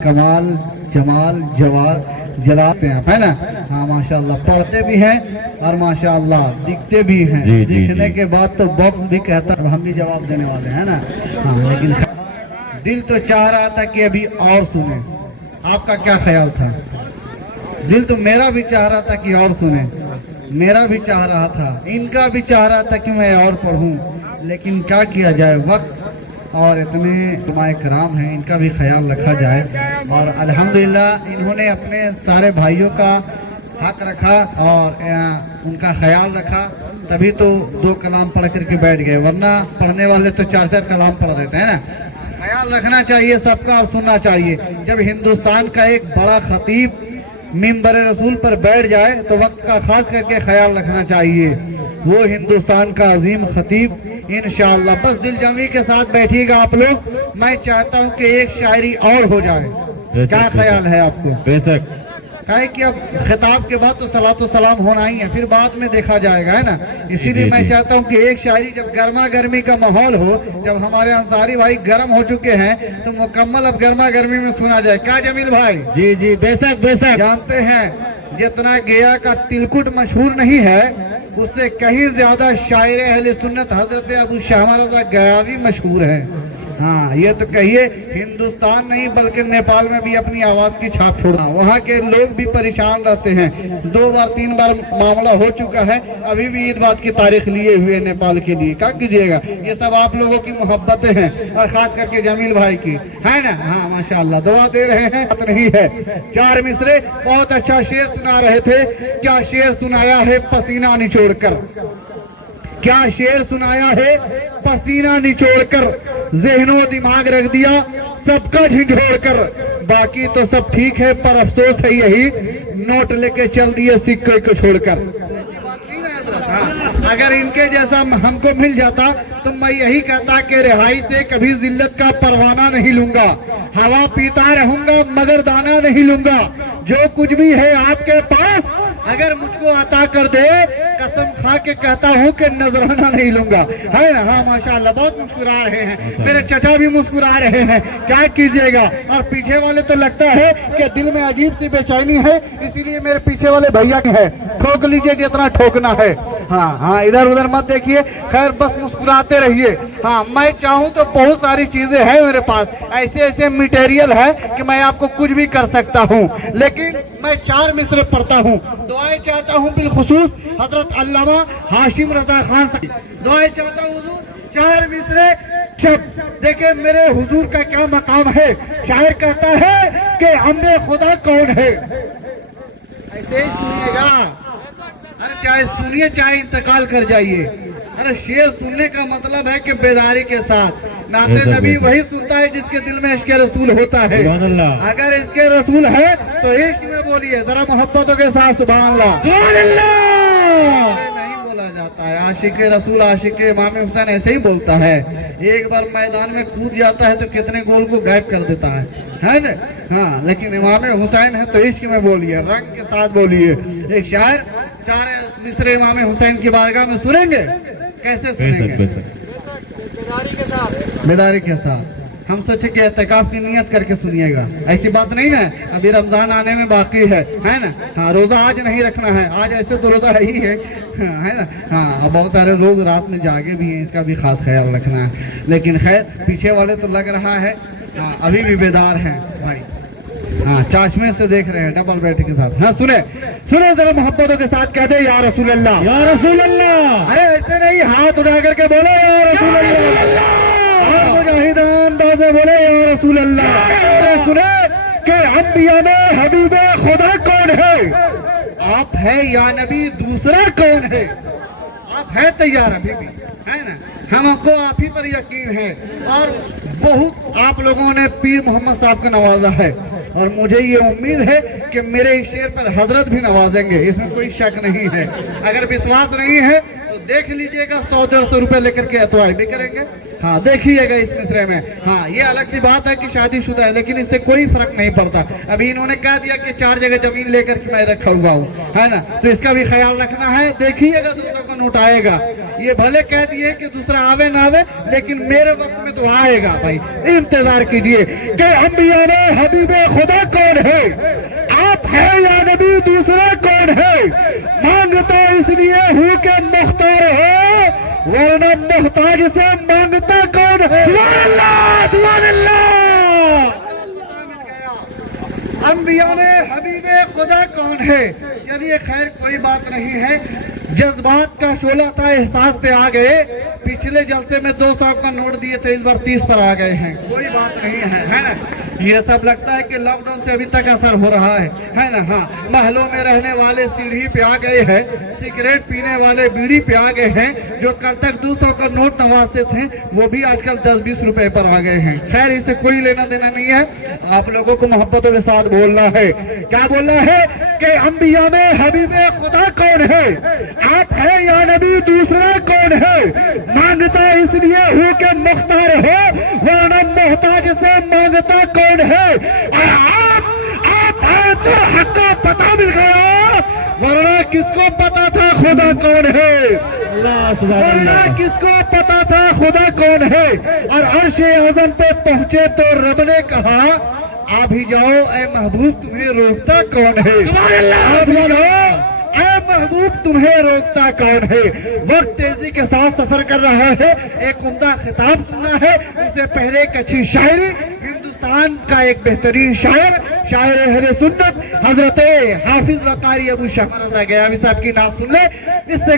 कमाल जमाल जवाब जलाते हैं, है ना। हाँ माशाल्लाह, पढ़ते भी हैं और माशाल्लाह दिखते भी हैं। दिखने के बाद तो वक्त भी कहता है हम भी जवाब देने वाले हैं ना। हाँ, लेकिन दिल तो चाह रहा था कि अभी और सुने। आपका क्या ख्याल था? दिल तो मेरा भी चाह रहा था कि और सुने, मेरा भी चाह रहा था, इनका भी चाह रहा था कि मैं और पढ़ूं, लेकिन क्या किया जाए, वक्त और इतने उलमाए कराम हैं, इनका भी ख्याल रखा जाए। और अल्हम्दुलिल्लाह इन्होंने अपने सारे भाइयों का हक रखा और उनका ख्याल रखा, तभी तो 2 कलाम पढ़ करके बैठ गए, वरना पढ़ने वाले तो 4-4 कलाम पढ़ देते हैं ना। ख्याल रखना चाहिए सबका और सुनना चाहिए। जब हिंदुस्तान का एक बड़ा खतीब मिंबर रसूल पर बैठ जाए तो वक्त का खास करके ख्याल रखना चाहिए। वो हिंदुस्तान का अजीम खतीब इंशाअल्लाह। बस दिल जमी के साथ बैठिएगा आप लोग। मैं चाहता हूँ कि एक शायरी और हो जाए, क्या ख्याल है आपको? बेशक, है कि अब खिताब के बाद तो सलातो सलाम होना ही है, फिर बाद में देखा जाएगा, है ना। इसीलिए मैं चाहता हूँ कि एक शायरी, जब गर्मा गर्मी का माहौल हो, जब हमारे अंसारी भाई गर्म हो चुके हैं तो मुकम्मल अब गर्मा गर्मी में सुना जाए। क्या जमील भाई? जी जी, बेशक बेशक। जानते हैं जितना गया का तिलकुट मशहूर नहीं है, उससे कहीं ज्यादा शायर अहले सुन्नत हजरत अबू शामा रज़ा गयावी मशहूर है। हाँ, ये तो कहिए हिंदुस्तान नहीं बल्कि नेपाल में भी अपनी आवाज की छाप छोड़ना। वहाँ के लोग भी परेशान रहते हैं, 2 बार 3 बार मामला हो चुका है, अभी भी ईद बात की तारीख लिए हुए नेपाल के लिए। क्या कीजिएगा, ये सब आप लोगों की मोहब्बतें हैं और खास करके जमील भाई की, है ना। हाँ माशाल्लाह, दुआ दे रहे हैं, बात नहीं है। 4 मिसरे बहुत अच्छा शेर सुना रहे थे। क्या शेर सुनाया है पसीना निचोड़कर, क्या शेर सुनाया है पसीना निचोड़कर, ज़हनो दिमाग रख दिया सबका झिझोड़कर। बाकी तो सब ठीक है पर अफसोस है यही, नोट लेके चल दिए सिक्के को छोड़कर। अगर इनके जैसा हमको मिल जाता तो मैं यही कहता कि रिहाई से कभी जिल्लत का परवाना नहीं लूंगा, हवा पीता रहूंगा मगर दाना नहीं लूंगा। जो कुछ भी है आपके पास अगर मुझको अता कर दे, कसम खा के कहता हूँ कि नजराना नहीं लूंगा, है ना। हाँ माशाल्लाह, बहुत मुस्कुरा रहे हैं, मेरे चचा भी मुस्कुरा रहे हैं। क्या कीजिएगा, और पीछे वाले तो लगता है कि दिल में अजीब सी बेचैनी है, इसीलिए मेरे पीछे वाले भैया के है, ठोक लीजिए जितना ठोकना है। हाँ हाँ, इधर उधर मत देखिए, खैर बस मुस्कुराते रहिए। हाँ, मैं चाहूँ तो बहुत सारी चीजें हैं मेरे पास, ऐसे ऐसे मटेरियल है कि मैं आपको कुछ भी कर सकता हूँ, लेकिन मैं 4 मिसरे पढ़ता हूँ। दुआएं चाहता हूँ बिलखुसूस हजरत अल्लामा हाशिम रजा खान से, दुआएं चाहता हूँ हुजूर 4 मिसरे शब्द। देखिए मेरे हुजूर का क्या मकाम है। शायर कहता है कि अम्बे खुदा कौन है, ऐसे ही सुनिएगा। अरे चाहे सुनिए चाहे इंतकाल कर जाइए। अरे शेर सुनने का मतलब है कि बेदारी के साथ। नाते नबी वही सुनता है जिसके दिल में इश्क़ रसूल होता है। अगर इश्क़ रसूल है तो इश्क़ में बोलिए जरा मोहब्बतों के साथ सुभान अल्लाह। नहीं बोला जाता है आशिक रसूल आशिक इमाम हुसैन ऐसे ही बोलता है। एक बार मैदान में कूद जाता है तो कितने गोल को गायब कर देता है ना। हाँ, लेकिन इमाम हुसैन है तो इश्क़ में बोलिए, रंग के साथ बोलिए। एक शायर 4 मिसरे इमाम हुसैन की बारगाह में सुनेंगे, कैसे सुनेंगे? बेदारी के साथ। हम सोचे कि एहतिकाफ की नियत करके सुनिएगा, ऐसी बात नहीं ना। अभी रमजान आने में बाकी है ना। हाँ, रोजा आज नहीं रखना है, आज ऐसे तो रोजा है ही है ना। हाँ, बहुत सारे लोग रात में जागे भी हैं, इसका भी खास ख्याल रखना है। लेकिन खैर पीछे वाले तो लग रहा है अभी भी बेदार हैं भाई। हाँ, चाशमे से देख रहे हैं डबल बेड के साथ। हाँ, सुने सुने जरा मोहब्बतों के साथ कह दे या रसूल अल्लाह, या रसूल अल्लाह। अरे ऐसे नहीं, हाथ उठा करके बोले या रसूल अल्लाह, मुजाहिदान दादे बोले या रसूल अल्लाह। सुने कि अंबिया में हबीबे खुदा कौन है, आप है या नबी दूसरा कौन है। आप है तैयार अभी भी, है ना। हमको आप ही पर यकीन है और बहुत आप लोगों ने पीर मोहम्मद साहब को नवाजा है, और मुझे ये उम्मीद है कि मेरे इस शेर पर हजरत भी नवाजेंगे, इसमें कोई शक नहीं है। अगर विश्वास नहीं है तो देख लीजिएगा 100-150 रुपए लेकर के अतवाई भी करेंगे। हाँ देखिएगा इस मिसरे में। हाँ ये अलग सी बात है कि शादीशुदा है, लेकिन इससे कोई फर्क नहीं पड़ता। अभी इन्होंने कह दिया कि 4 जगह जमीन लेकर के मैं रखा हुआ हूँ, है ना, तो इसका भी ख्याल रखना है। देखिएगा दूसरा को नोट आएगा। ये भले कह दिए कि दूसरा आवे ना आवे, लेकिन मेरे वक्त में तो आएगा भाई, इंतजार कीजिए। कि अंबिया में हबीबे खुदा कौन है, आप है या नबी दूसरा कौन है, मांगता इसलिए हूँ कि मुख्तार हो, वरना मुहताज से मांगता कौन है। सुभान अल्लाह, सुभान अल्लाह। अंबिया में हबीबे खुदा कौन है। चलिए खैर कोई बात नहीं है, जज्बात का शोला था, एहसास पे आ गए। पिछले जलसे में 200 का नोट दिए थे, इस बार 30 पर आ गए हैं। कोई बात नहीं है ना। ये सब लगता है कि लॉकडाउन से अभी तक असर हो रहा है ना। हाँ महलों में रहने वाले सीढ़ी पे आ गए हैं, सिगरेट पीने वाले बीड़ी पे आ गए हैं। जो कल तक 200 का नोट नवाजते थे वो भी आजकल 10-20 रुपए पर आ गए हैं। खैर इससे कोई लेना देना नहीं है, आप लोगों को मोहब्बतों के साथ बोलना है। क्या बोलना है कि अंबिया में हबीबे खुदा कौन है, आप है या नबी दूसरा कौन है, मांगता इसलिए हूँ कि मुख्तार हो, वरना मोहताज से मांगता कौन है। और आप है तो हक का पता मिल गया, वरना किसको पता था खुदा कौन है, वरना किसको पता था खुदा कौन है। और अर्श-ए आज़म पे पहुंचे तो रब ने कहा आप ही जाओ ऐ महबूब तुम्हें रोकता कौन है, आप ही जाओ ऐ महबूब तुम्हें रोकता कौन है। वक्त तेजी के साथ सफर कर रहा है, एक उम्दा खिताब सुनना है। उससे पहले एक अच्छी शायरी, हिंदुस्तान का एक बेहतरीन शायर, शायर अहले सुन्नत हजरत हाफिज वकारी अबू शहर रज़ा गयामी साहब की नाम सुन ले। इससे